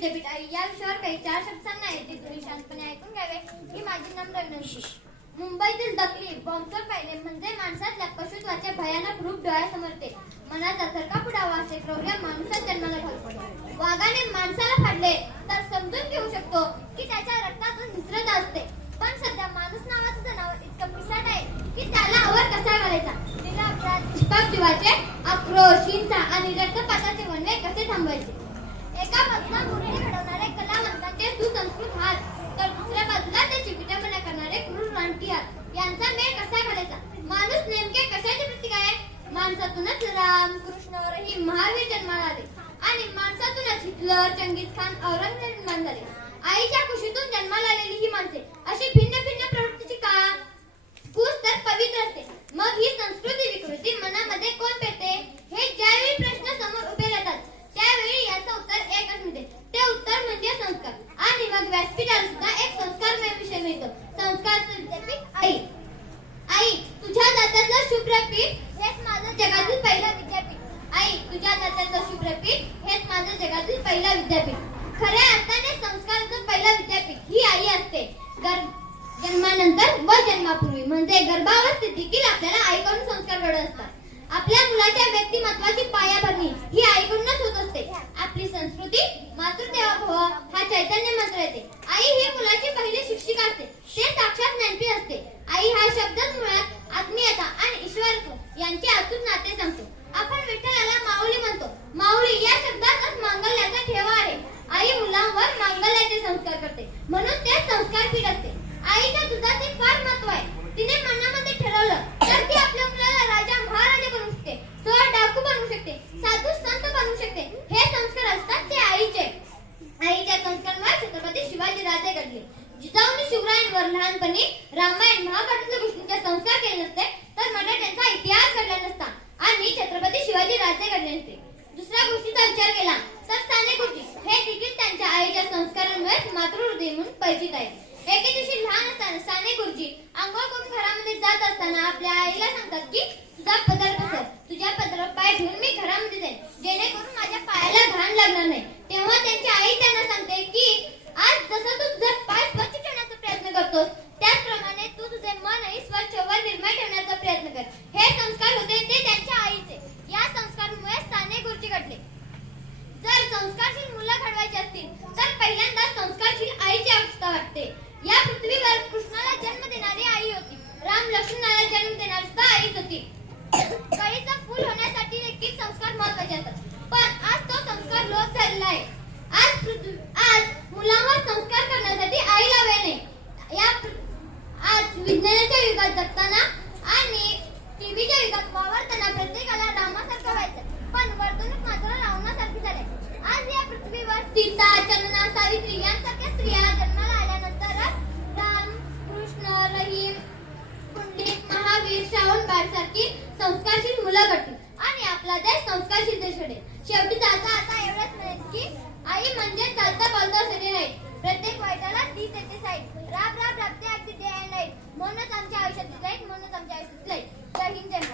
विद्यापीठ या विषयावर काही चार शब्द सांगणार आहे ते तुम्ही शांतपणे ऐकून घ्यावे. ही माझी नम्र विनंती. मुंबईतील दखली बॉम्बस्फोट पाहिले. म्हणजे माणसातल्या पशुत्वाचे भयानक रूप डोळ्यासमोर येते मनाचा थरका फुडावा असे क्रौर्य माणसात जन्माला घालतो वाघाने माणसाला फाडले तर समजून घेऊ शकतो की त्याच्या रक्तातून मिश्रता असते. पण सध्या माणूस नावाचं जनावर इतकं पिसाट आहे की त्याला आवर कसा घालायचा? निरापराध निष्पाप जीवाचे आक्रोश हिंसा आणि रक्तपाताचे वनवे कसे थांबवायचे? एका बाजूला मूर्ती घडवणारे कलावंतांचे सुसंस्कृत हात. तर दुसऱ्या बाजूला त्याची विडंबना करणारे क्रूर रानटी हात. यांचा मेळ कसा घालायचा माणूस नेमके कशाचे प्रतीक आहे? माणसातूनच राम कृष्ण रहीम महावीर जन्माला आले. आणि माणसातूनच हिटलर चंगीज खान औरंगजेब निर्माण झाले आईच्या कुशीतून जन्माला आलेली ही माणसे अशी भिन्न भिन्न प्रवृत्तीची का? पूस तर पवित्र असते. मग ही संस्कृती विकृती मनामध्ये कोण पेरते हे ज्यावेळी प्रश्न समोर उभे राहतात त्यावेळी याचं उत्तर एकच मिळते ते उत्तर म्हणजे संस्कार आणि मग व्यासपीठावर सुद्धा एक संस्कारमय विषय मिळतो संस्कारचं विद्यापीठ आई आई तुझ्या हेच माझं जगातील पहिलं विद्यापीठ. आई तुझ्या शुभ्रपीठ हेच माझं जगातील पहिलं विद्यापीठ. खऱ्या अर्थाने संस्काराचं पहिलं विद्यापीठ ही आई असते. जन्मानंतर व जन्मापूर्वी म्हणजे गर्भावस्थेत देखील आपल्याला आईकडून संस्कार घडत असतात. आपल्या मुलाच्या व्यक्तिमत्वाची पायाभरणी ही आईकडूनच होत असते. आपली संस्कृती मातृदेवा भव हा चैतन्य मंत्र येते. आई ही मुलाची पहिली शिक्षिका असते. ते साक्षात ज्ञानपी असते. आई हा शब्दच मुळात यांचे अचूक नाते सांगतो. आपण विठ्ठलाला माऊली म्हणतो. माऊली या शब्दातच मांगल्याचा ठेवा आहे. आई मुलांवर मांगल्याचे संस्कार करते. म्हणून ते संस्कार पीठ असते आईच्या दुधाचे फार महत्त्व आहे. तिने मनामध्ये ठरवलं तर ती आपल्या मुलाला राजा महाराजा बनवू शकते. सर डाकू बनवू शकते. साधू संत बनवू शकते. हे संस्कार असतात ते आईचे. आईच्या संस्कारामुळे छत्रपती शिवाजी राजे घडले जिजाऊने शिवरायांवर लहानपणी रामायण महाभारतातल्या गोष्टींचे संस्कार केले असते तर मराठ्यांचा इतिहास घडला नसता. आणि छत्रपती शिवाजी राजे घडले नसते. दुसऱ्या गोष्टीचा विचार केला तर हे देखील त्यांच्या आईच्या संस्कारांमुळे मातृहृदय म्हणून परिचित आहे. एके दिवशी लहान असताना साने गुरुजी आंघोळ करून घरामध्ये जात असताना आपल्या आईला सांगतात की तुझा पदर पसर तुझ्या पदरावर पाय ठेवून मी घरामध्ये जाईन. जेणेकरून माझ्या पायाला घाण लागणार नाही. तेव्हा त्यांच्या आई त्यांना सांगते की आज जसं तू तुझा पाय स्वच्छ ठेवण्याचा प्रयत्न करतोस त्याचप्रमाणे तू तुझे मनही स्वच्छ व निर्मळ ठेवण्याचा प्रयत्न कर हे संस्कार होते ते त्यांच्या आईचे या संस्कारामुळे साने गुरुजी घडले जर संस्कारशील मुलं घडवायची असतील तर पहिल्यांदा संस्कारशील आईची आवश्यकता वाटते. या पृथ्वीवर कृष्णाला जन्म देणारी आई होती. राम लक्ष्मणाला जन्म देणारी सुद्धा आईच होती. कळीचं फुल होण्यासाठी देखील संस्कार महत्त्वाचे असतात. पण आज तो संस्कार लोप झालेला आहे. आज पृथ्वी आज मुलांवर संस्कार करण्यासाठी आईला वेळ नाही. या आज विज्ञानाच्या युगात जगताना आणि टीव्हीच्या युगात वावरताना प्रत्येकाला रामासारखं व्हायचं पण वर्तणूक मात्र रावणासारखी झाली आज या पृथ्वीवर सीता चंदना सावित्री यांसारख्या स्त्रिया जन्माला आल्यानंतरच राम कृष्ण रहीम पुंडलिक महावीर श्रावण सारखी संस्कारशील मुलं घडतील. आणि आपला देश संस्कारशील देश घडेल. शेवटी जाता आता एवढंच म्हणेल की आई म्हणजे चालता बोलता शरीर आहे. प्रत्येक वाईटाला ती त्याची साईड. राब राब राबते अगदी डे अँड म्हणूनच आमच्या आयुष्यातील लाइट म्हणूनच आमच्या आयुष्यातील लाइट जय हिंद जय